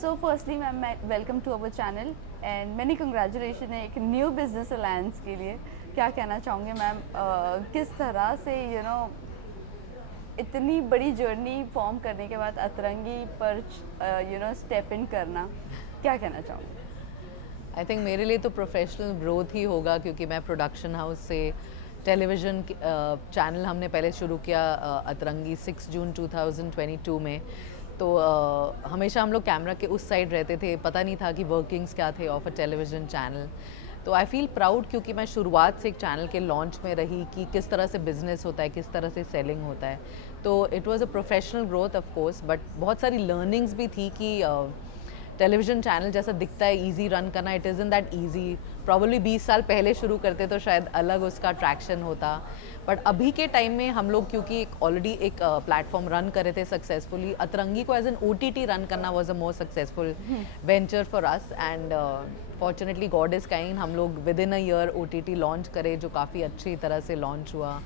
So firstly ma'am welcome to our channel and many congratulation है एक new business alliance के लिए। क्या कहना चाहूँगे मैम, किस तरह से इतनी बड़ी जर्नी फॉर्म करने के बाद अतरंगी पर स्टेप इन करना, क्या कहना चाहूँगे? आई थिंक मेरे लिए तो प्रोफेशनल ग्रोथ ही होगा, क्योंकि मैं प्रोडक्शन हाउस से टेलीविज़न चैनल हमने पहले शुरू किया अतरंगी 6 जून 2022 में। तो हमेशा हम लोग कैमरा के उस साइड रहते थे, पता नहीं था कि वर्किंग्स क्या थे ऑफ अ टेलीविज़न चैनल। तो आई फील प्राउड, क्योंकि मैं शुरुआत से एक चैनल के लॉन्च में रही कि किस तरह से बिज़नेस होता है, किस तरह से सेलिंग होता है। तो it was a professional growth of course, but बहुत सारी लर्निंग्स भी थी कि टेलीविज़न चैनल जैसा दिखता है इजी रन करना, it is in that easy. Probably 20 साल पहले शुरू करते तो शायद अलग उसका अट्रैक्शन होता, बट अभी के टाइम में हम लोग क्योंकि ऑलरेडी एक प्लेटफॉर्म रन कर रहे थे सक्सेसफुली, अतरंगी को एज एन OTT रन करना was a more successful venture for us. And fortunately God is kind, हम लोग with in a year OTT launch करे, जो काफ़ी अच्छी तरह से लॉन्च हुआ।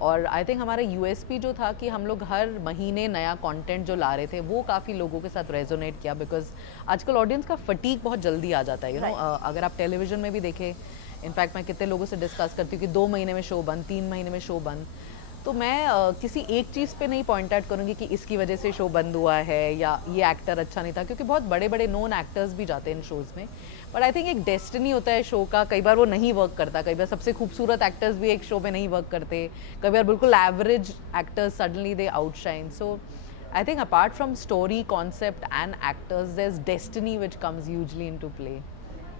और आई थिंक हमारा USP जो था कि हम लोग हर महीने नया कंटेंट जो ला रहे थे वो काफ़ी लोगों के साथ रेजोनेट किया, बिकॉज आजकल ऑडियंस का फटीक बहुत जल्दी आ जाता है। यू नो, अगर आप टेलीविज़न में भी देखें, इनफैक्ट मैं कितने लोगों से डिस्कस करती हूँ कि 2 महीने में शो बंद, 3 महीने में शो बंद। तो मैं किसी एक चीज़ पे नहीं पॉइंट आउट करूँगी कि इसकी वजह से शो बंद हुआ है या ये एक्टर अच्छा नहीं था, क्योंकि बहुत बड़े बड़े नोन एक्टर्स भी जाते हैं इन शोज़ में। बट आई थिंक एक डेस्टिनी होता है शो का, कई बार वो नहीं वर्क करता, कई बार सबसे खूबसूरत एक्टर्स भी एक शो में नहीं वर्क करते, कई बार बिल्कुल average actors suddenly they outshine. So I think apart from story, concept and actors, there is destiny which comes hugely into play.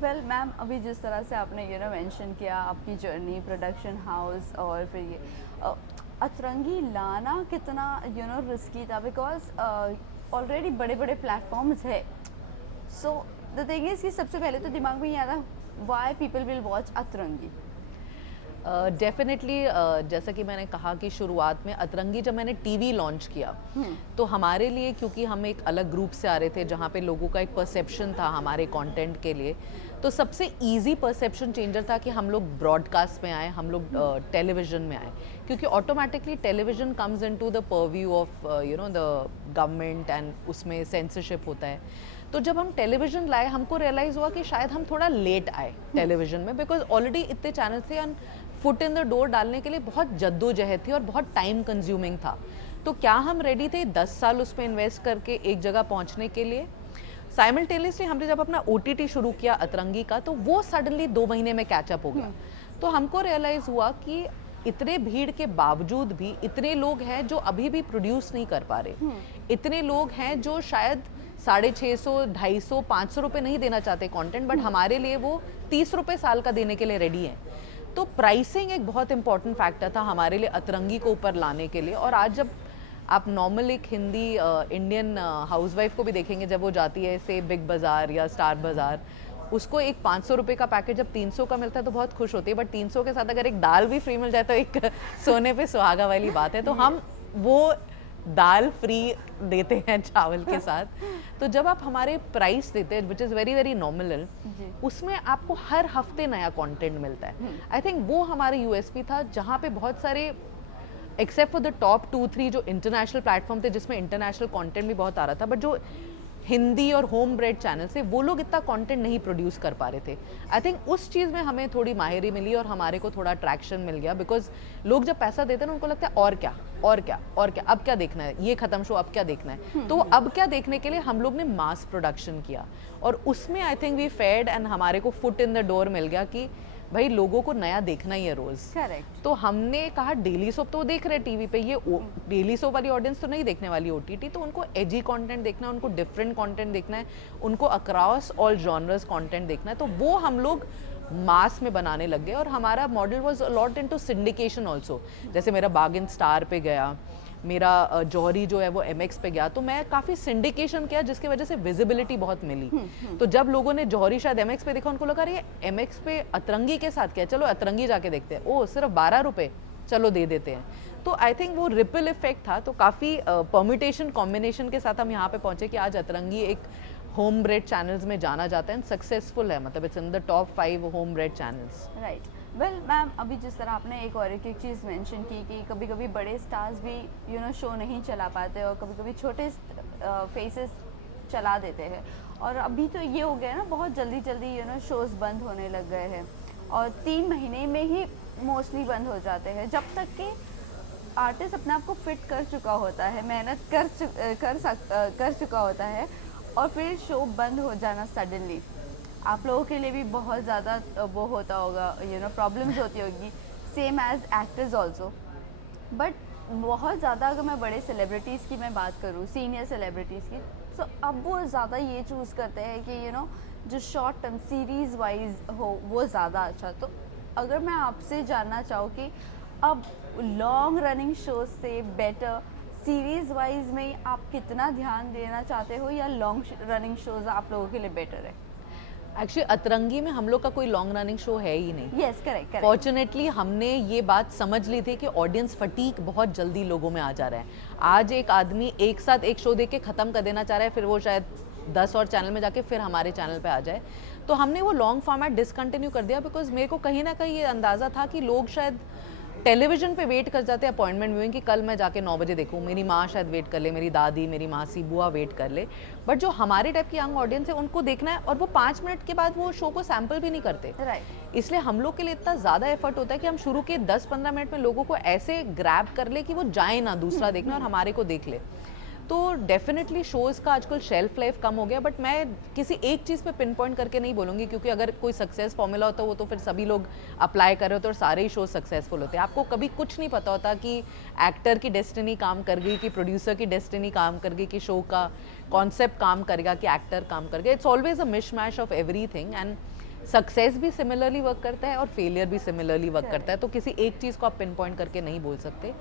Well ma'am, अभी जिस तरह से आपने मेंशन किया आपकी जर्नी प्रोडक्शन हाउस और फिर अतरंगी लाना कितना रिस्की था, बिकॉज ऑलरेडी बड़े बड़े प्लेटफॉर्म्स है। सो द थिंग इज कि सबसे पहले तो दिमाग में ये आता व्हाई पीपल विल वॉच अतरंगी। डेफिनेटली जैसा कि मैंने कहा कि शुरुआत में अतरंगी जब मैंने टीवी लॉन्च किया, तो हमारे लिए, क्योंकि हम एक अलग ग्रुप से आ रहे थे जहाँ पे लोगों का एक परसेप्शन था हमारे कंटेंट के लिए, तो सबसे इजी परसेप्शन चेंजर था कि हम लोग ब्रॉडकास्ट में आए, हम लोग टेलीविज़न में आए, क्योंकि automatically television comes into the purview of the government and उसमें सेंसरशिप होता है। तो जब हम टेलीविज़न लाए, हमको रियलाइज़ हुआ कि शायद हम थोड़ा लेट आए टेलीविज़न में, बिकॉज ऑलरेडी इतने चैनल थे, फुट इन द डोर डालने के लिए बहुत जद्दोजहद थी और बहुत टाइम कंज्यूमिंग था। तो क्या हम रेडी थे 10 साल उस पर इन्वेस्ट करके एक जगह पहुंचने के लिए? साइमल्टेनियसली हमने जब अपना OTT शुरू किया अतरंगी का, तो वो सडनली 2 महीने में कैचअप हो गया। तो हमको रियलाइज़ हुआ कि इतने भीड़ के बावजूद भी इतने लोग हैं जो अभी भी प्रोड्यूस नहीं कर पा रहे, इतने लोग हैं जो शायद 650, 250, 500 रुपये नहीं देना चाहते कंटेंट, बट हमारे लिए वो 30 रुपये साल का देने के लिए रेडी हैं। तो प्राइसिंग एक बहुत इंपॉर्टेंट फैक्टर था हमारे लिए अतरंगी को ऊपर लाने के लिए। और आज जब आप नॉर्मल एक हिंदी इंडियन हाउसवाइफ को भी देखेंगे, जब वो जाती है से बिग बाज़ार या स्टार बाज़ार, उसको एक 500 रुपये का पैकेट जब 300 का मिलता है तो बहुत खुश होती है, बट 300 के साथ अगर एक दाल भी फ्री मिल जाए तो एक सोने पे सुहागा वाली बात है। तो हम वो दाल फ्री देते हैं चावल के साथ। तो जब आप हमारे प्राइस देते हैं which is very very nominal, उसमें आपको हर हफ्ते नया कंटेंट मिलता है। आई थिंक वो हमारे USP था, जहाँ पे बहुत सारे एक्सेप्ट फॉर द टॉप 2-3 जो इंटरनेशनल प्लेटफॉर्म थे जिसमें इंटरनेशनल कंटेंट भी बहुत आ रहा था, बट जो हिंदी और होम ब्रेड चैनल से वो लोग इतना कंटेंट नहीं प्रोड्यूस कर पा रहे थे। आई थिंक उस चीज़ में हमें थोड़ी माहिरी मिली और हमारे को थोड़ा अट्रैक्शन मिल गया, बिकॉज लोग जब पैसा देते हैं ना, उनको लगता है और क्या और क्या और क्या, अब क्या देखना है, ये खत्म शो, अब क्या देखना है। तो अब क्या देखने के लिए हम लोग ने मास प्रोडक्शन किया, और उसमें I think we fed and हमारे को फुट इन द डोर मिल गया कि भाई लोगों को नया देखना ही है रोज। करेक्ट। तो हमने कहा डेली सोप तो देख रहे टीवी पे, ये डेली सोप वाली ऑडियंस तो नहीं देखने वाली OTT, तो उनको एजी कंटेंट देखना है, उनको डिफरेंट कंटेंट देखना है, उनको अक्रॉस ऑल जॉनर्स कंटेंट देखना है। तो वो हम लोग मास में बनाने लग गए, और हमारा model was a lot into syndication also. जैसे मेरा बागिन स्टार पे गया, मेरा जौहरी जो है वो MX पे गया, तो मैं काफ़ी सिंडिकेशन किया जिसकी वजह से विजिबिलिटी बहुत मिली। तो जब लोगों ने जौहरी शायद MX पे देखा, उनको लगा ये MX पे अतरंगी के साथ क्या, चलो अतरंगी जाके देखते हैं, ओ सिर्फ 12 रुपये, चलो दे देते हैं। तो आई थिंक वो रिपल इफेक्ट था। तो काफ़ी परम्यूटेशन कॉम्बिनेशन के साथ हम यहाँ पे पहुँचे कि आज अतरंगी एक होम ब्रेड चैनल्स में जाना जाता है, सक्सेसफुल है, मतलब it's in the top 5 home bread channels. Right. Well ma'am, अभी जिस तरह आपने एक और एक चीज़ मेंशन की कि कभी कभी बड़े स्टार्स भी शो नहीं चला पाते और कभी कभी छोटे फेसेस चला देते हैं, और अभी तो ये हो गया है ना, बहुत जल्दी जल्दी शोज़ बंद होने लग गए हैं और 3 महीने में ही मोस्टली बंद हो जाते हैं, जब तक कि आर्टिस्ट अपने आप को फिट कर चुका होता है, मेहनत कर चुका होता है, और फिर शो बंद हो जाना सडनली आप लोगों के लिए भी बहुत ज़्यादा वो होता होगा, प्रॉब्लम्स होती होगी, same as actors also. But बहुत ज़्यादा अगर मैं बड़े सेलिब्रिटीज़ की मैं बात करूँ, सीनियर सेलिब्रिटीज़ की, तो अब वो ज़्यादा ये चूज़ करते हैं कि जो शॉर्ट टर्म सीरीज़ वाइज हो वो ज़्यादा अच्छा। तो अगर मैं आपसे जानना चाहूँ कि अब लॉन्ग रनिंग शोज से बेटर सीरीज़ वाइज में आप कितना ध्यान देना चाहते हो, या लॉन्ग रनिंग शोज आप लोगों के लिए बेटर है? एक्चुअली अतरंगी में हम लोग का कोई लॉन्ग रनिंग शो है ही नहीं। Yes, correct. फॉर्चुनेटली हमने ये बात समझ ली थी कि ऑडियंस फटीक बहुत जल्दी लोगों में आ जा रहा है। आज एक आदमी एक साथ एक शो देख के ख़त्म कर देना चाह रहा है, फिर वो शायद 10 और चैनल में जाके फिर हमारे चैनल पे आ जाए। तो हमने वो लॉन्ग फॉर्मेट डिसकंटिन्यू कर दिया, बिकॉज मेरे को कहीं ना कहीं ये अंदाज़ा था कि लोग शायद टेलीविजन पे वेट कर जाते हैं अपॉइंटमेंट व्यूइंग कि कल मैं जाके 9 बजे देखूँ, मेरी माँ शायद वेट कर ले, मेरी दादी, मेरी मासी, बुआ वेट कर ले। बट जो हमारे टाइप की यंग ऑडियंस है उनको देखना है, और वो 5 मिनट के बाद वो शो को सैम्पल भी नहीं करते। राइट। इसलिए हम लोग के लिए इतना ज़्यादा एफर्ट होता है कि हम शुरू के 10-15 मिनट में लोगों को ऐसे ग्रैब कर ले कि वो जाए ना दूसरा देखना और हमारे को देख ले। तो डेफिनेटली शोज़ का आजकल शेल्फ लाइफ कम हो गया, बट मैं किसी एक चीज़ पे पिन पॉइंट करके नहीं बोलूँगी, क्योंकि अगर कोई सक्सेस फॉर्मूला होता वो तो फिर सभी लोग अप्लाई कर रहे होते और सारे ही शोज सक्सेसफुल होते हैं। आपको कभी कुछ नहीं पता होता कि एक्टर की डेस्टिनी काम कर गई, कि प्रोड्यूसर की डेस्टिनी काम कर गई, कि शो का कॉन्सेप्ट काम करेगा, कि एक्टर काम कर गया। It's always a मिशमैश of everything, and success भी सिमिलरली वर्क करता है और फेलियर भी सिमिलरली वर्क करता है। तो किसी एक चीज़ को आप पिन पॉइंट करके नहीं बोल सकते।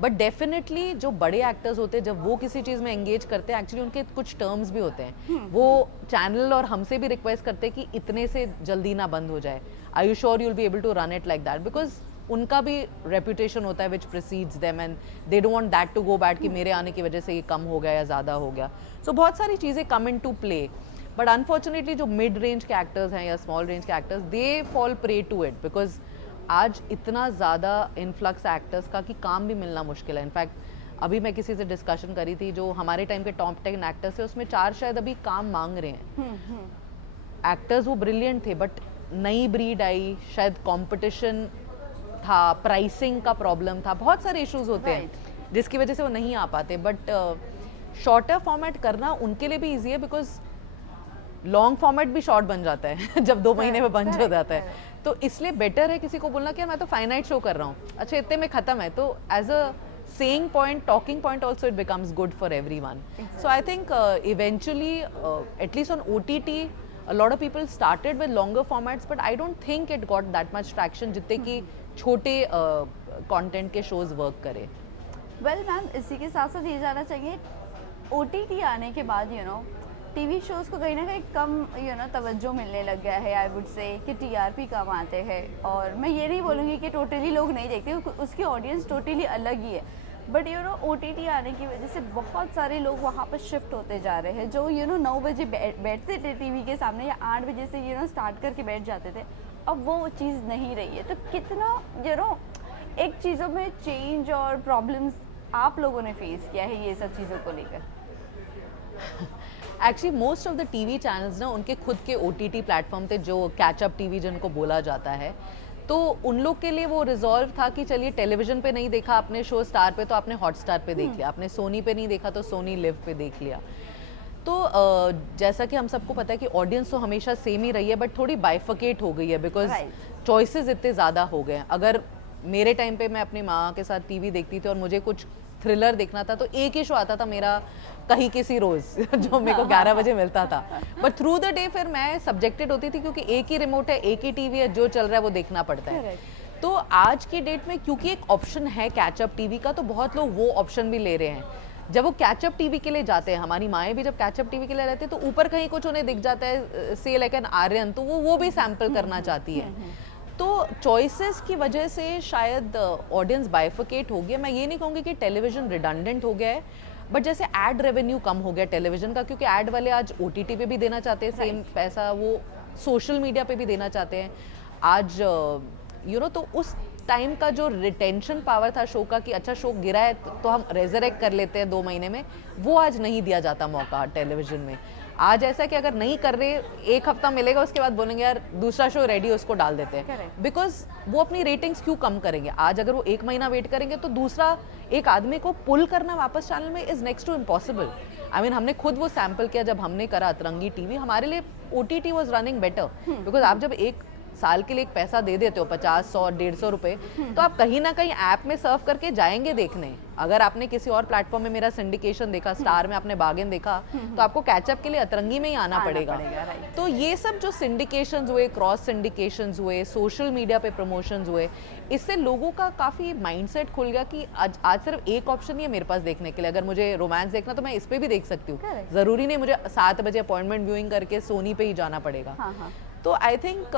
बट डेफिनेटली जो बड़े एक्टर्स होते हैं, जब वो किसी चीज़ में एंगेज करते हैं, एक्चुअली उनके कुछ टर्म्स भी होते हैं। वो चैनल और हमसे भी रिक्वेस्ट करते हैं कि इतने से जल्दी ना बंद हो जाए, I you sure you will be able to run it like that, because उनका भी रेपुटेशन होता है which precedes them, and they don't want that to go bad कि मेरे आने की वजह से ये कम हो गया या ज़्यादा हो गया। सो बहुत सारी चीज़ें come into play. But unfortunately जो मिड रेंज के एक्टर्स हैं या स्मॉल रेंज के actors, they fall prey to it, because आज इतना ज़्यादा इन्फ्लक्स एक्टर्स का कि काम भी मिलना मुश्किल है। इनफैक्ट अभी मैं किसी से डिस्कशन करी थी, जो हमारे टाइम के टॉप 10 एक्टर्स थे उसमें 4 शायद अभी काम मांग रहे हैं। एक्टर्स वो ब्रिलियंट थे, बट नई ब्रीड आई, शायद कंपटीशन था, प्राइसिंग का प्रॉब्लम था, बहुत सारे इश्यूज होते हैं जिसकी वजह से वो नहीं आ पाते। बट शॉर्टर फॉर्मेट करना उनके लिए भी ईजी है, बिकॉज लॉन्ग फॉर्मेट भी शॉर्ट बन जाता है जब 2 महीने में बंद हो जाता है। तो इसलिए बेटर है किसी को बोलना कि मैं तो फाइनाइट शो कर रहा हूँ, अच्छा इतने में ख़त्म है। तो as a saying point, talking point also, it becomes good for everyone. So I think eventually, at least on OTT, a lot of people started with longer formats, but I don't think it got that much traction जितने कि छोटे content के shows work करे। Well ma'am, इसी के साथ साथ ये जानना चाहिए, OTT आने के बाद टीवी शोज़ को कहीं ना कहीं कम तवज्जो मिलने लग गया है। आई वुड से कि टीआरपी कम आते हैं, और मैं ये नहीं बोलूँगी कि टोटली लोग नहीं देखते, उसकी ऑडियंस टोटली अलग ही है। बट OTT आने की वजह से बहुत सारे लोग वहाँ पर शिफ्ट होते जा रहे हैं, जो 9 बजे बैठते थे टीवी के सामने, या 8 बजे से स्टार्ट करके बैठ जाते थे, अब वो चीज़ नहीं रही है। तो कितना एक चीज़ों में चेंज और प्रॉब्लम्स आप लोगों ने फेस किया है ये सब चीज़ों को लेकर? Actually most of the TV channels ना, उनके खुद के OTT प्लेटफॉर्म थे, जो कैचअप टीवी जिनको बोला जाता है। तो उन लोग के लिए वो रिजॉल्व था कि चलिए टेलीविजन पे नहीं देखा आपने शो स्टार पे, तो आपने हॉटस्टार पे देख लिया, आपने सोनी पे नहीं देखा तो सोनी लिव पे देख लिया। तो जैसा कि हम सबको पता है कि ऑडियंस तो हमेशा सेम ही रही है, बट थोड़ी बाइफिकेट हो गई है, बिकॉज चॉइसेस इतने ज़्यादा हो गए हैं। अगर मेरे टाइम पे मैं अपनी माँ के साथ टीवी देखती थी और मुझे कुछ थ्रिलर देखना था, तो एक ही शो आता था मेरा, कहीं किसी रोज़ जो मेरे को 11 बजे मिलता था। बट थ्रू द डे फिर मैं सब्जेक्टेड होती थी, क्योंकि एक ही रिमोट है, एक ही टीवी है, जो चल रहा है वो देखना पड़ता है। तो आज की डेट में क्योंकि एक ऑप्शन है कैचअप टीवी का, तो बहुत लोग वो ऑप्शन भी ले रहे हैं। जब वो कैचअप टीवी के लिए जाते हैं, हमारी माएँ भी जब कैचअप टीवी के लिए रहते हैं, तो ऊपर कहीं कुछ उन्हें दिख जाता है, से लाइक एन आर्यन, तो वो भी सैम्पल करना चाहती है। तो चॉइसेस की वजह से शायद ऑडियंस बाइफिकेट हो गया। मैं ये नहीं कहूँगी कि टेलीविज़न रिडंडेंट हो गया है, बट जैसे एड रेवेन्यू कम हो गया टेलीविज़न का, क्योंकि एड वाले आज OTT पे भी देना चाहते हैं सेम पैसा, वो सोशल मीडिया पे भी देना चाहते हैं आज। तो उस टाइम का जो रिटेंशन पावर था शो का, कि अच्छा शो गिरा है तो हम रेजरेक्ट कर लेते हैं 2 महीने में, वो आज नहीं दिया जाता मौका टेलीविज़न में। आज ऐसा है कि अगर नहीं कर रहे, एक हफ्ता मिलेगा, उसके बाद बोलेंगे यार दूसरा शो रेडी है, उसको डाल देते हैं, Correct. बिकॉज वो अपनी रेटिंग्स क्यों कम करेंगे? आज अगर वो 1 महीना वेट करेंगे तो दूसरा एक आदमी को पुल करना वापस चैनल में is next to impossible. I mean हमने खुद वो सैम्पल किया जब हमने करा अतरंगी टीवी, हमारे लिए OTT was running better, because आप जब एक साल के लिए एक पैसा दे देते हो 50, 100, 150 रुपए, तो आप कहीं ना कहीं ऐप में सर्व करके जाएंगे देखने। अगर आपने किसी और प्लेटफॉर्म में मेरा सिंडिकेशन देखा, स्टार में आपने बागेन देखा, तो आपको कैचअप के लिए अतरंगी में ही आना पड़ेगा। right. तो ये सब जो सिंडिकेशंस हुए, क्रॉस सिंडिकेशंस हुए, सोशल मीडिया पे प्रमोशंस हुए, इससे लोगों का काफ़ी माइंडसेट खुल गया कि आज सिर्फ एक ऑप्शन ही है मेरे पास देखने के लिए। अगर मुझे रोमांस देखना तो मैं इस पे भी देख सकती हूँ, Correct. ज़रूरी नहीं मुझे 7 बजे अपॉइंटमेंट व्यूइंग करके सोनी पे ही जाना पड़ेगा। हाँ हाँ तो I think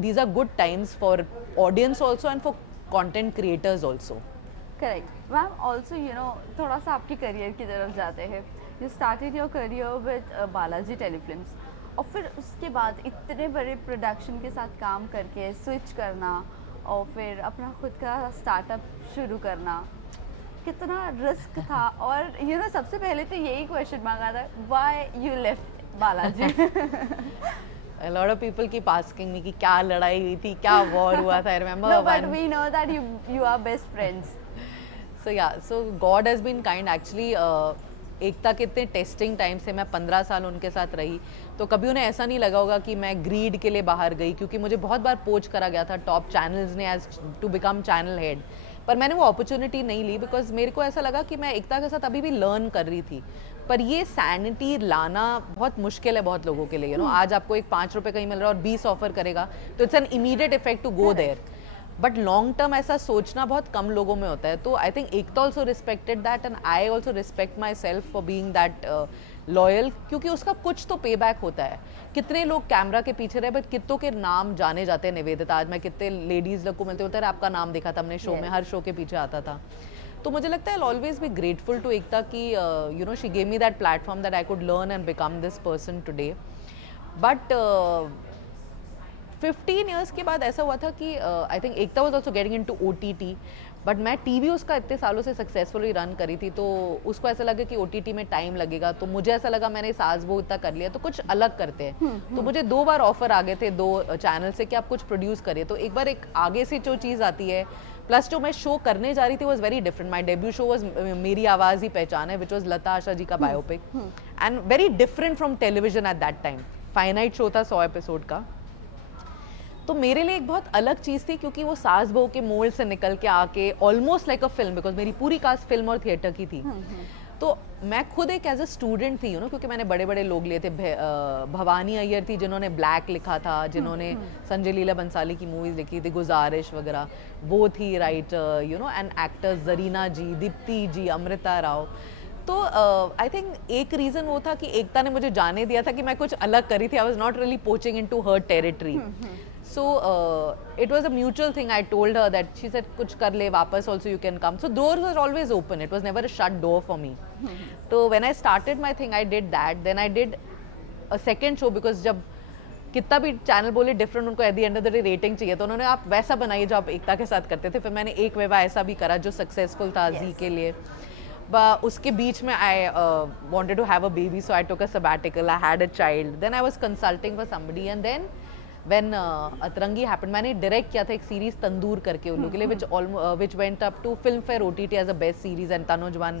these are good times for audience also and for content creators also. Correct ma'am. Also थोड़ा सा आपकी करियर की तरफ जाते हैं। You started your career with Balaji telefilms, और फिर उसके बाद इतने बड़े प्रोडक्शन के साथ काम करके स्विच करना और फिर अपना खुद का स्टार्टअप शुरू करना, कितना रिस्क था? और सबसे पहले तो यही क्वेश्चन मांगा था, why you left Balaji? A lot of people keep asking me कि क्या लड़ाई हुई थी, क्या वॉर हुआ था। I remember No, but one. we know that you are best friends. So yeah, so God has been kind actually. एकता के इतने टेस्टिंग टाइम से मैं 15 साल उनके साथ रही, तो कभी उन्हें ऐसा नहीं लगा होगा कि मैं ग्रीड के लिए बाहर गई, क्योंकि मुझे बहुत बार पोच करा गया था टॉप चैनल्स ने as to become channel head, पर मैंने वो अपॉर्चुनिटी नहीं ली, बिकॉज मेरे को ऐसा लगा कि मैं एकता के साथ अभी भी लर्न कर रही थी। पर ये सैनिटी लाना बहुत मुश्किल है बहुत लोगों के लिए। आज आपको एक 5 रुपये कहीं मिल रहा है और 20 ऑफर करेगा, तो it's an immediate effect to go there, but long term ऐसा सोचना बहुत कम लोगों में होता है। तो I think Ekta also respected that and I also respect myself for being that loyal, क्योंकि उसका कुछ तो पे बैक होता है। कितने लोग कैमरा के पीछे रहे, बट कितनों के नाम जाने जाते हैं। निवेदिता, आज मैं कितने लेडीज लोग को मिलते होते हैं, आपका नाम देखा था हमने शो में, हर शो के पीछे आता था। तो मुझे लगता है I always be grateful to Ekta कि she gave me that platform that I could learn and become this person today. But 15 years के बाद ऐसा हुआ था कि I think Ekta was also getting into OTT, but मैं टीवी उसका इतने सालों से सक्सेसफुली रन करी थी, तो उसको ऐसा लगा कि OTT में टाइम लगेगा, तो मुझे ऐसा लगा मैंने सास बहू इतना कर लिया तो कुछ अलग करते हैं। तो मुझे 2 बार ऑफर आ गए थे 2 चैनल से कि आप कुछ प्रोड्यूस करिए। तो एक बार एक आगे से जो चीज़ आती है, प्लस जो मैं शो करने जा रही थी was very different. My debut show was मेरी आवाज़ ही पहचान है, विच वॉज लता आशा जी का biopic, and very different from television at that time. Finite show था 100 एपिसोड का, तो मेरे लिए एक बहुत अलग चीज़ थी, क्योंकि वो सास बहू के मोल्ड से निकल के आके almost like a film, because मेरी पूरी कास्ट फिल्म और थिएटर की थी। तो मैं खुद एक एज अ स्टूडेंट थी क्योंकि मैंने बड़े बड़े लोग लिए थे। भवानी अय्यर थी जिन्होंने ब्लैक लिखा था, जिन्होंने संजय लीला बंसाली की मूवीज लिखी थी, गुजारिश वगैरह, वो थी राइटर एंड एक्टर्स जरीना जी, दीप्ति जी, अमृता राव। तो आई थिंक एक रीज़न वो था कि एकता ने मुझे जाने दिया था कि मैं कुछ अलग करी थी। I was not really poaching into her territory. So it was a mutual thing. I told her that, she said कुछ कर ले वापस, also you can come. So doors were always open. It was never a shut door for me. So when I started my thing, I did that. Then I did a second show, because जब कितना भी channel बोले different, उनको eight the end of the day rating चाहिए, तो उन्होंने आप वैसा बनाइए जो आप एकता के साथ करते थे। फिर मैंने एक विवाह ऐसा भी करा जो सक्सेसफुल था जी के लिए। उसके बीच में आई wanted to have a baby, so I took a sabbatical. I had a child. Then I was consulting for somebody, and then when अतरंगी happened, मैंने डायरेक्ट किया था एक सीरीज तंदूर करके उन लोगों के लिए, which went up to Filmfare OTT as a best series, and Tanuj won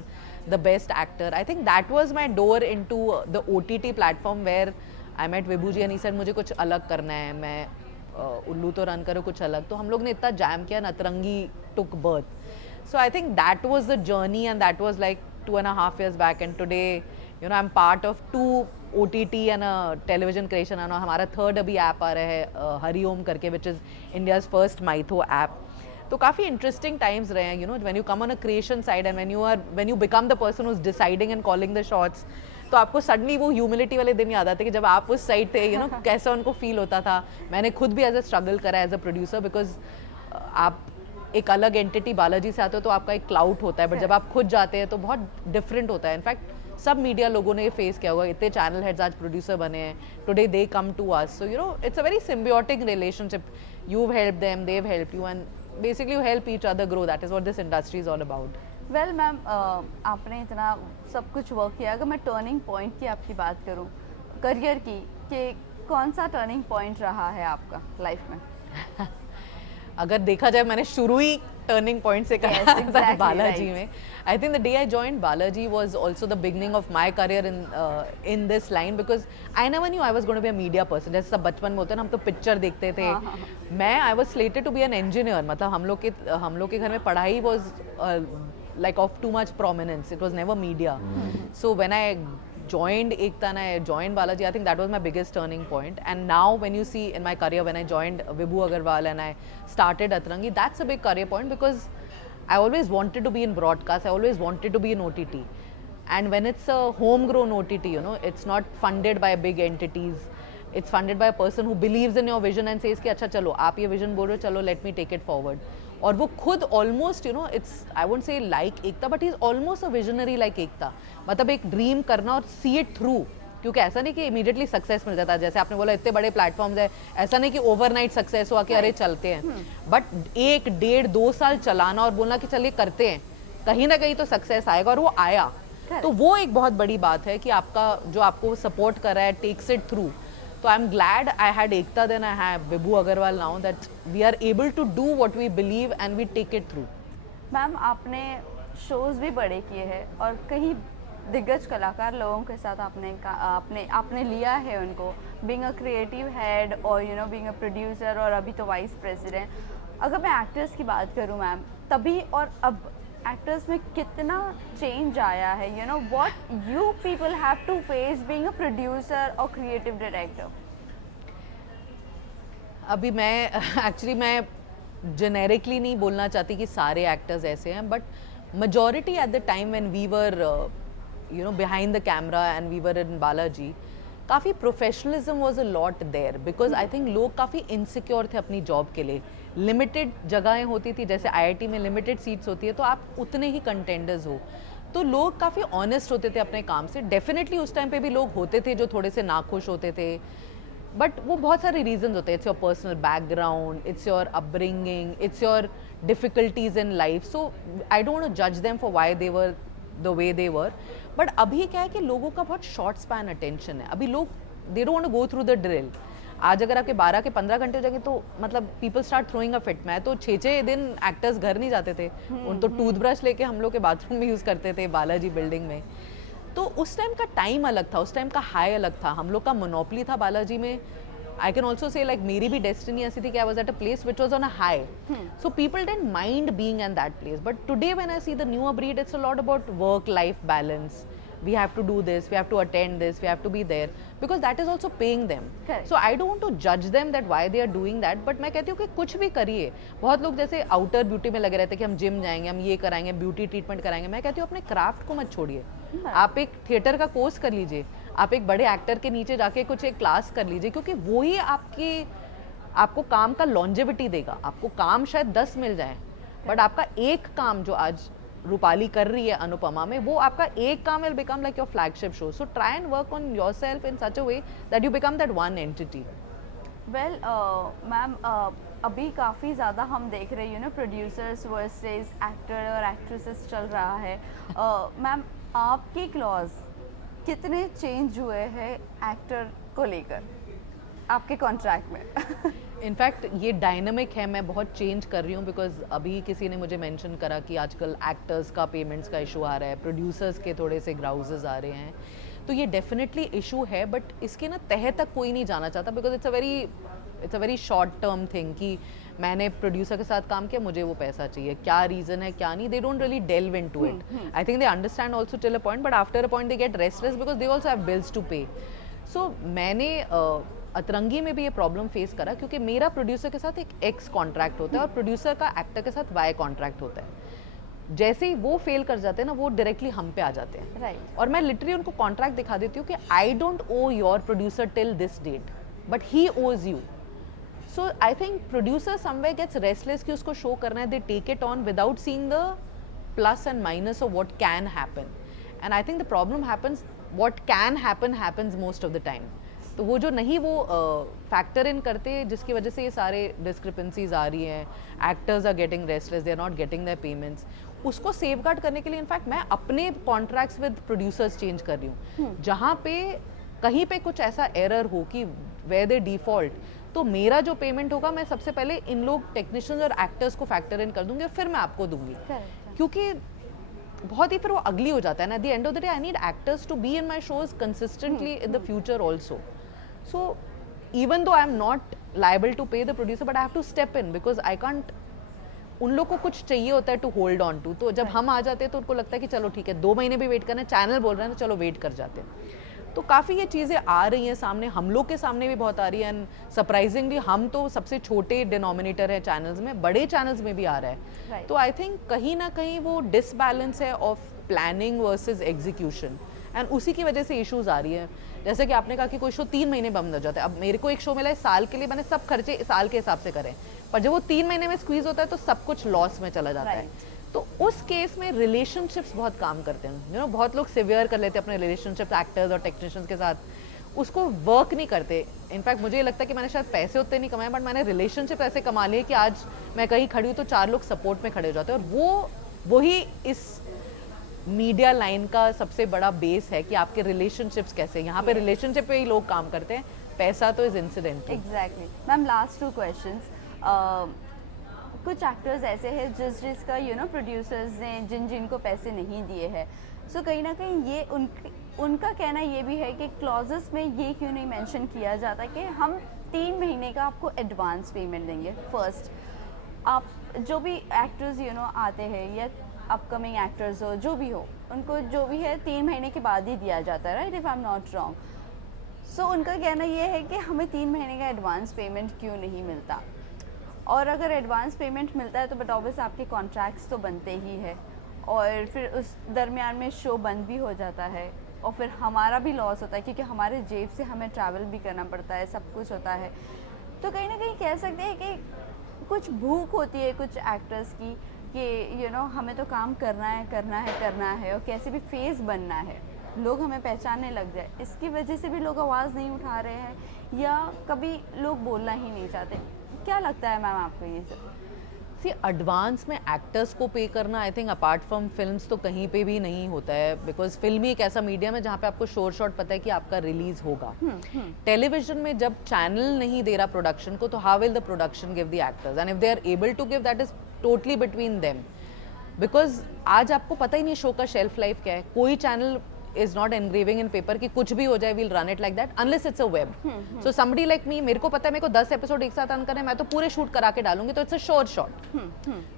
the best actor. I think that was my door into the OTT platform where I met Vibhu ji and he said मुझे कुछ अलग करना है, मैं उल्लू तो run करो कुछ अलग। तो हम लोग ने इतना जैम किया, अतरंगी took birth. So I think that was the journey, and that was like 2.5 years back, and today I'm part of 2 OTT and a television creation, and हमारा 3rd अभी ऐप आ रहा है हरिओम करके, which is India's first mytho app. तो काफ़ी interesting times रहे हैं when you come on a creation side and when you become the person who's deciding and calling the shots, तो आपको सडनली वो ह्यूमिलिटी वाले दिन याद आते कि जब आप उस साइड थे कैसा उनको फील होता था। मैंने खुद भी एज अ स्ट्रगल करा एज अ प्रोड्यूसर, बिकॉज आप एक अलग एंटिटी बालाजी से आते हो तो आपका एक क्लाउड होता है, बट जब आप खुद जाते हैं तो बहुत डिफरेंट होता है। इनफैक्ट सब मीडिया लोगों ने ये फेस किया होगा, इतने चैनल हेड्स आज प्रोड्यूसर बने हैं, today they come to us, so it's a very symbiotic relationship. you've helped them, they've helped you, and basically you help each other grow. That is what this industry is all about. Well ma'am, आपने इतना सब कुछ work किया, अगर मैं turning point की आपकी बात करूं करियर की, कि कौन सा टर्निंग पॉइंट रहा है आपका लाइफ में? अगर देखा जाए मैंने शुरू ही टर्निंग पॉइंट से करा Yes, था exactly, बालाजी right. में. I think the day I joined Balaji was also the beginning of my career in this line, because I never knew I was going to be a media person. जैसे सब बचपन में होते हैं ना, हम तो पिक्चर देखते थे. हाँ, हाँ, हाँ. मैं I was slated to be an engineer. मतलब हम लोग के घर में पढ़ाई was like of too much prominence. It was never media. So when I joined Ekta and I joined Balaji, I think that was my biggest turning point. And now when you see in my career, when I joined Vibhu Agarwal and I started Atrangi, that's a big career point, because I always wanted to be in broadcast. I always wanted to be in OTT. And when it's a homegrown OTT, you know, it's not funded by big entities. It's funded by a person who believes in your vision and says कि अच्छा चलो आप ये vision बोल रहे हो, चलो let me take it forward. और वो खुद almost you know, it's I won't say like Ekta, but he is almost a visionary like Ekta. मतलब एक ड्रीम करना और सी इट थ्रू. क्योंकि ऐसा नहीं कि इमीडिएटली सक्सेस मिल जाता है. जैसे आपने बोला इतने बड़े प्लेटफॉर्म्स है, ऐसा नहीं कि ओवरनाइट सक्सेस हुआ कि अरे चलते हैं. बट 1, 1.5, 2 साल चलाना और बोलना कि चलिए करते हैं, कहीं ना कहीं तो सक्सेस आएगा, और वो आया. तो वो एक बहुत बड़ी बात है कि आपका जो आपको सपोर्ट कर रहा है takes it through. So I'm glad I had Ekta, then I have Vibhu Agarwal now, that we are able to do what we believe and we take it through. Ma'am, आपने shows भी बड़े किए हैं और कई दिग्गज कलाकार लोगों के साथ आपने लिया है उनको, बीइंग अ क्रिएटिव हेड और you know being a producer, और अभी तो वाइस प्रेसिडेंट. अगर मैं एक्टर्स की बात करूं मैम, तभी और अब एक्टर्स में कितना चेंज आया है. You know what you people have to face being a producer और क्रिएटिव डायरेक्टर. अभी मैं जेनेरिकली नहीं बोलना चाहती कि सारे एक्टर्स ऐसे हैं, but majority at the time when we were you know behind the camera and we were in Balaji, काफ़ी professionalism was a lot there, because I think लोग काफ़ी इनसिक्योर थे अपनी जॉब के लिए. लिमिटेड जगहें होती थी, जैसे IIT में लिमिटेड सीट्स होती है, तो आप उतने ही कंटेंडर्स हो. तो लोग काफ़ी ऑनेस्ट होते थे अपने काम से. डेफिनेटली उस टाइम पे भी लोग होते थे जो थोड़े से नाखुश होते थे, बट वो बहुत सारे रीजंस होते हैं. It's your personal background, it's your upbringing, it's your difficulties in life. So I don't want to जज them for why they were the way they were. But अभी क्या है कि लोगों का बहुत शॉर्ट स्पैन अटेंशन है. अभी लोग they don't want to go through the drill. आज अगर आपके 12 के 15 घंटे हो जाएंगे तो मतलब पीपल स्टार्ट थ्रोइंग अ फिट. मैं तो 6-6 दिन एक्टर्स घर नहीं जाते थे. उन तो टूथब्रश लेके हम लोग के बाथरूम में यूज़ करते थे बालाजी बिल्डिंग में. तो उस टाइम का टाइम अलग था, उस टाइम का हाई अलग था. हम लोग का मोनोपली था बालाजी में. I can also say like मेरी भी डेस्टिनी ऐसी थी कि I was at a place which was on a high. So people didn't mind being in that place. But today when I see the newer breed, it's a lot about work-life balance. We have to do this, we have to attend this, we have to be there, because that is also paying them. Correct. So I don't want to judge them that why they are doing that, but मैं कहती हूँ कि कुछ भी करिए. बहुत लोग जैसे आउटर ब्यूटी में लगे रहते हैं कि हम जिम जाएंगे, हम ये कराएंगे, ब्यूटी ट्रीटमेंट कराएंगे. मैं कहती हूँ अपने क्राफ्ट को मत छोड़िए. आप एक थिएटर का कोर्स कर लीजिए, आप एक बड़े एक्टर के नीचे जाके कुछ एक क्लास कर लीजिए, क्योंकि वो ही आपको काम का लॉन्जेविटी देगा. आपको काम शायद 10 मिल जाए, बट आपका एक काम जो आज रूपाली कर रही है अनुपमा में, वो आपका एक काम will become like your flagship show. So try and work on yourself in such a way that you become that one entity. Well ma'am, अभी काफ़ी ज़्यादा हम देख रहे हैं प्रोड्यूसर्स वर्सेस एक्टर और एक्ट्रेसेस चल रहा है. मैम, आपके क्लॉज कितने चेंज हुए हैं एक्टर को लेकर आपके कॉन्ट्रैक्ट में? इनफैक्ट ये डायनामिक है, मैं बहुत चेंज कर रही हूँ, बिकॉज अभी किसी ने मुझे मेंशन करा कि आजकल एक्टर्स का पेमेंट्स का इशू आ रहा है, प्रोड्यूसर्स के थोड़े से ग्राउजेस आ रहे हैं. तो ये डेफिनेटली इशू है, बट इसके ना तह तक कोई नहीं जाना चाहता, because it's a very short term thing कि मैंने प्रोड्यूसर के साथ काम किया, मुझे वो पैसा चाहिए. क्या रीज़न है क्या नहीं, they don't really delve into it. I think they understand also till a point, but after a point they get restless because they also have bills to pay. So मैंने अतरंगी में भी ये प्रॉब्लम फेस करा, क्योंकि मेरा producer के साथ एक एक्स कॉन्ट्रैक्ट होता है और प्रोड्यूसर का एक्टर के साथ वाई कॉन्ट्रैक्ट होता है. जैसे ही वो फेल कर जाते हैं ना, वो डायरेक्टली हम पे आ जाते हैं. राइट. और मैं लिटरली उनको कॉन्ट्रैक्ट दिखा देती हूँ कि I don't owe your producer till this date, but he owes you. So I think producer somewhere gets restless कि उसको शो करना है. They take it on without seeing the plus and minus of what can happen. And I think the problem happens, what can happen happens most of the time. तो वो जो नहीं वो factor in करते, जिसकी वजह से ये सारे डिस्क्रिपेंसीज आ रही हैं. Actors are getting restless, they are not getting their payments. उसको सेफगार्ड करने के लिए इनफैक्ट मैं अपने कॉन्ट्रैक्ट्स विद प्रोड्यूसर्स चेंज कर रही हूँ, जहाँ पे कहीं पे कुछ ऐसा एरर हो कि वेयर दे डिफॉल्ट, तो मेरा जो पेमेंट होगा मैं सबसे पहले इन लोग टेक्नीशियंस और एक्टर्स को फैक्टर इन कर दूंगी और फिर मैं आपको दूंगी, क्योंकि बहुत ही फिर वो अगली हो जाता है ना। At the end of the day I need actors to be in my shows consistently in the future also. So even though I'm not liable to pay the producer, but I have to step in because I can't, उन लोग को कुछ चाहिए होता है to hold on to, तो जब हम आ जाते हैं तो उनको लगता है कि चलो ठीक है 2 महीने भी वेट करना है, चैनल बोल रहे हैं तो चलो वेट कर जाते हैं। तो काफ़ी ये चीज़ें आ रही हैं सामने, हम लोग के सामने भी बहुत आ रही है, एंड सरप्राइजिंगली हम तो सबसे छोटे डिनोमिनेटर है चैनल्स में, बड़े चैनल्स में भी आ रहा है। तो आई थिंक कहीं ना कहीं वो डिसबैलेंस है of planning versus execution, and उसी की वजह से इश्यूज आ रही है। जैसे कि आपने कहा कि कोई शो 3 महीने बंद हो जाता है, अब मेरे को एक शो मिला है साल के लिए, मैंने सब खर्चे साल के हिसाब से करें, पर जब वो 3 महीने में स्क्वीज होता है तो सब कुछ लॉस में चला जाता है। तो उस केस में रिलेशनशिप्स बहुत काम करते हैं, यू नो, बहुत लोग सिवियर कर लेते हैं अपने रिलेशनशिप्स एक्टर्स और टेक्नीशियंस के साथ, उसको वर्क नहीं करते। इनफैक्ट मुझे ये लगता है कि मैंने शायद पैसे उतने नहीं कमाए, बट मैंने रिलेशनशिप ऐसे कमा लिए कि आज मैं कहीं खड़ी हूँ तो 4 लोग सपोर्ट में खड़े हो जाते हैं, और वही इस मीडिया लाइन का सबसे बड़ा बेस है कि आपके रिलेशनशिप्स कैसे, यहाँ पे रिलेशनशिप पे ही लोग काम करते हैं, पैसा तो is incident. Exactly ma'am, last 2 questions. कुछ एक्टर्स ऐसे हैं जिसका प्रोड्यूसर्स ने जिनको पैसे नहीं दिए हैं, सो कहीं ना कहीं ये उनका कहना ये भी है कि क्लॉजेस में ये क्यों नहीं मेंशन किया जाता कि हम 3 महीने का आपको एडवांस पेमेंट देंगे। फर्स्ट, आप जो भी एक्टर्स आते हैं या अपकमिंग एक्टर्स हो, जो भी हो, उनको जो भी है 3 महीने के बाद ही दिया जाता है, right, if I am not wrong. So उनका कहना ये है कि हमें 3 महीने का एडवांस पेमेंट क्यों नहीं मिलता, और अगर एडवांस पेमेंट मिलता है तो बट ऑब्वियस आपके कॉन्ट्रैक्ट्स तो बनते ही है, और फिर उस दरमियान में शो बंद भी हो जाता है, और फिर हमारा भी लॉस होता है क्योंकि हमारे जेब से हमें ट्रैवल भी करना पड़ता है, सब कुछ होता है। तो कहीं ना कहीं कह सकते हैं कि कुछ भूख होती है कुछ एक्टर्स की कि हमें तो काम करना है, और कैसे भी फेस बनना है, लोग हमें पहचानने लग जाए, इसकी वजह से भी लोग आवाज़ नहीं उठा रहे हैं या कभी लोग बोलना ही नहीं चाहते। क्या लगता है मैम आपको ये सब? सी, एडवांस में एक्टर्स को पे करना आई थिंक अपार्ट फ्रॉम फिल्म्स तो कहीं पे भी नहीं होता है, बिकॉज फिल्म ही एक ऐसा मीडियम है जहाँ पे आपको शोर शॉट पता है कि आपका रिलीज होगा। टेलीविजन में जब चैनल नहीं दे रहा प्रोडक्शन को, तो how will the production give the actors, and if they are able to give, that is totally between them, because आज आपको पता ही नहीं शो का शेल्फ लाइफ क्या है। कोई channel is not engraving in paper कि कुछ भी हो जाए we'll run it like that unless it's a web. So somebody like me, मेरे को पता है मेरे को 10 एपिसोड एक साथ रन करने, मैं तो पूरे शूट करा के डालूंगी, तो it's a sure shot.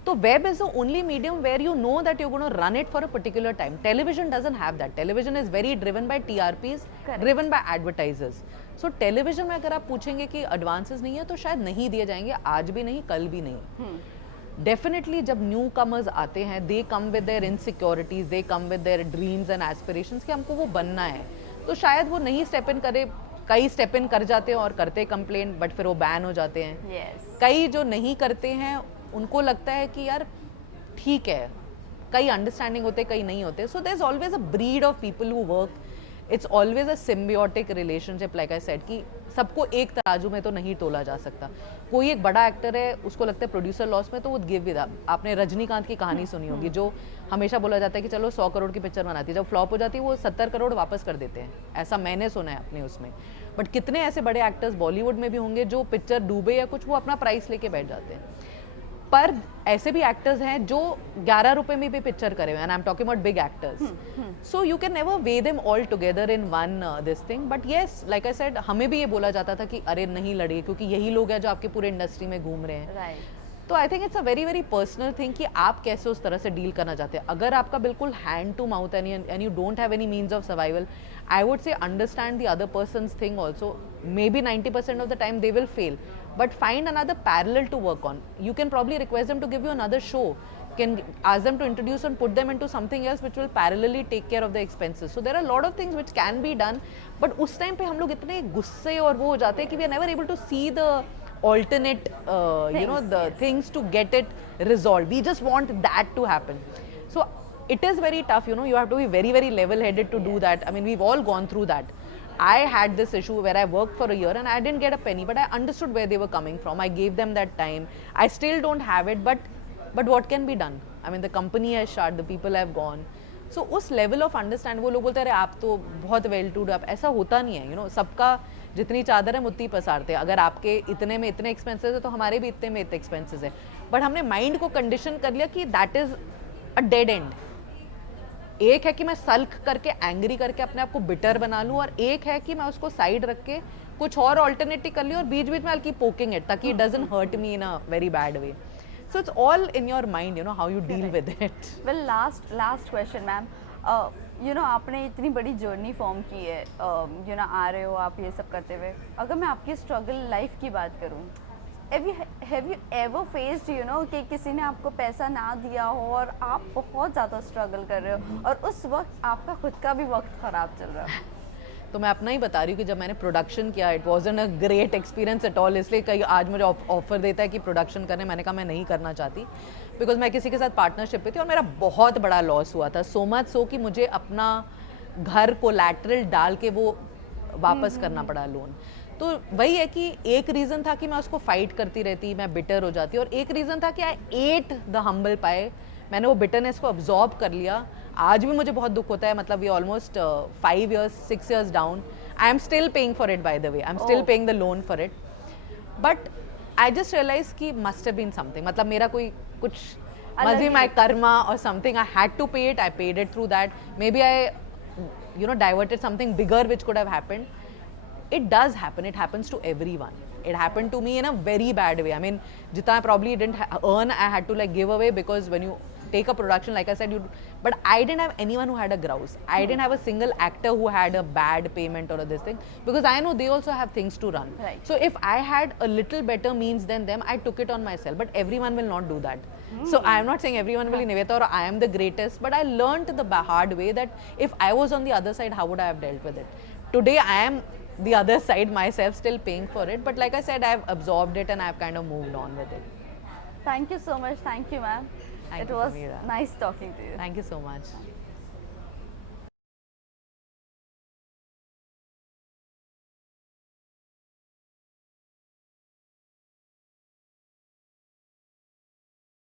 तो web is the only medium where you know that you're going to run it for a particular time. Television doesn't have that. Television is very driven by TRPs, driven by advertisers. So television में अगर आप पूछेंगे कि advances नहीं है तो शायद नहीं दिए जाएंगे, आज भी नहीं, कल भी नहीं। डेफिनेटली जब न्यू कमर्स आते हैं, they come with their insecurities, they come with their dreams and aspirations कि हमको वो बनना है, तो शायद वो नहीं स्टेप इन करे। कई स्टेप इन कर जाते हैं और करते कंप्लेंट, बट फिर वो बैन हो जाते हैं। कई जो नहीं करते हैं उनको लगता है कि यार ठीक है, कई अंडरस्टैंडिंग होते, कई नहीं होते। So there is always a breed of people who work, it's always a symbiotic relationship, like I said कि सबको एक तराजू में तो नहीं तोला जा सकता। कोई एक बड़ा एक्टर है, उसको लगता है प्रोड्यूसर लॉस में, तो वो गिव विद अप। आपने रजनीकांत की कहानी सुनी होगी, जो हमेशा बोला जाता है कि चलो 100 करोड़ की पिक्चर बनाती है, जब फ्लॉप हो जाती है वो 70 करोड़ वापस कर देते हैं, ऐसा मैंने सुना है अपने उसमें। बट कितने ऐसे बड़े एक्टर्स बॉलीवुड में भी होंगे जो पिक्चर डूबे या कुछ, वो अपना प्राइस लेके बैठ जाते हैं। पर ऐसे भी एक्टर्स हैं जो 11 रुपए में भी पिक्चर करे हुए, and I am talking about big actors. So you can never way them all together in one this thing. But yes, like I said, हमें भी ये बोला जाता था कि अरे नहीं लड़िए, क्योंकि यही लोग हैं जो आपके पूरे इंडस्ट्री में घूम रहे हैं। तो I think it's a very very personal thing कि आप कैसे उस तरह से डील करना चाहते हैं। अगर आपका बिल्कुल hand to mouth and you don't have any means of survival, I would say understand the other person's thing also. Maybe 90% of the time they will fail, but find another parallel to work on. You can probably request them to give you another show, can ask them to introduce and put them into something else which will parallelly take care of the expenses. So there are a lot of things which can be done, but उस time पे हम लोग इतने गुस्से और वो हो जाते हैं कि we are never able to see the alternate you know, the things to get it resolved. We just want that to happen. So it is very tough, you know, you have to be very very level headed to do that. I mean, we've all gone through that. I had this issue where I worked for a year and I didn't get a penny, but I understood where they were coming from. I gave them that time. I still don't have it, but what can be done? I mean the company has shut, the people have gone. So उस level of understand, वो लोग बोलते हैं अरे आप तो बहुत well to do, आप ऐसा होता नहीं है. यू नो, सबका जितनी चादर है उतनी पसारते हैं. अगर आपके इतने में इतने एक्सपेंसेस है तो हमारे भी इतने में इतने एक्सपेंसेस है. बट हमने माइंड को कंडीशन कर लिया कि that is a dead and. एक है कि मैं सल्क करके एंग्री करके अपने आप को बिटर बना लूँ, और एक है कि मैं उसको साइड रख के कुछ और ऑल्टरनेटिव कर लूँ, और बीच बीच में हल्की पोकिंग इट ताकि it doesn't hurt me in a very bad way. So it's all in your mind, you know, how you deal with it. Well last question ma'am, you know आपने इतनी बड़ी जर्नी फॉर्म की है, you no आ रहे हो आप ये सब करते हुए. अगर मैं आपकी स्ट्रगल लाइफ की बात करूँ, have you ever faced you know कि किसी ने आपको पैसा ना दिया हो और आप बहुत ज़्यादा स्ट्रगल कर रहे हो और उस वक्त आपका खुद का भी वक्त ख़राब चल रहा है? तो मैं अपना ही बता रही हूँ कि जब मैंने प्रोडक्शन किया, it wasn't a great experience at all. इसलिए कई आज मुझे ऑफर देता है कि प्रोडक्शन करने, मैंने कहा मैं नहीं करना चाहती, बिकॉज मैं किसी के साथ पार्टनरशिप पे थी और मेरा बहुत बड़ा लॉस हुआ था. सो मच सो कि मुझे अपना घर कोलैटरल डाल के वो वापस करना पड़ा लोन. तो वही है कि एक रीज़न था कि मैं उसको फाइट करती रहती, मैं बिटर हो जाती, और एक रीज़न था कि आई एट द हम्बल पाए. मैंने वो बिटरनेस को अब्जॉर्ब कर लिया. आज भी मुझे बहुत दुख होता है, मतलब ये almost 5 years 6 years down, I am still paying for it, by the way I am still paying the loan for it. But I just realize कि मस्ट हैव बीन समथिंग, मतलब मेरा कोई कुछ मस्ट बी माई कर्मा और something. I had to pay it, I paid it through that. Maybe I you know diverted something bigger which could have happened. It does happen, it happens to everyone. It happened to me in a very bad way. I mean, jitna I probably didn't earn, I had to like give away, because when you take a production, like I said, but I didn't have anyone who had a grouse. I didn't have a single actor who had a bad payment or this thing, because I know they also have things to run. Right. So if I had a little better means than them, I took it on myself, but everyone will not do that. So I am not saying everyone will Nivetha or I am the greatest, but I learned the hard way that if I was on the other side, how would I have dealt with it? Today I am the other side myself, still paying for it, but like I said, I've absorbed it and I've kind of moved on with it. Thank you so much. Thank you, ma'am. Thank It you, was Sameera. nice talking to you. Thank you so much.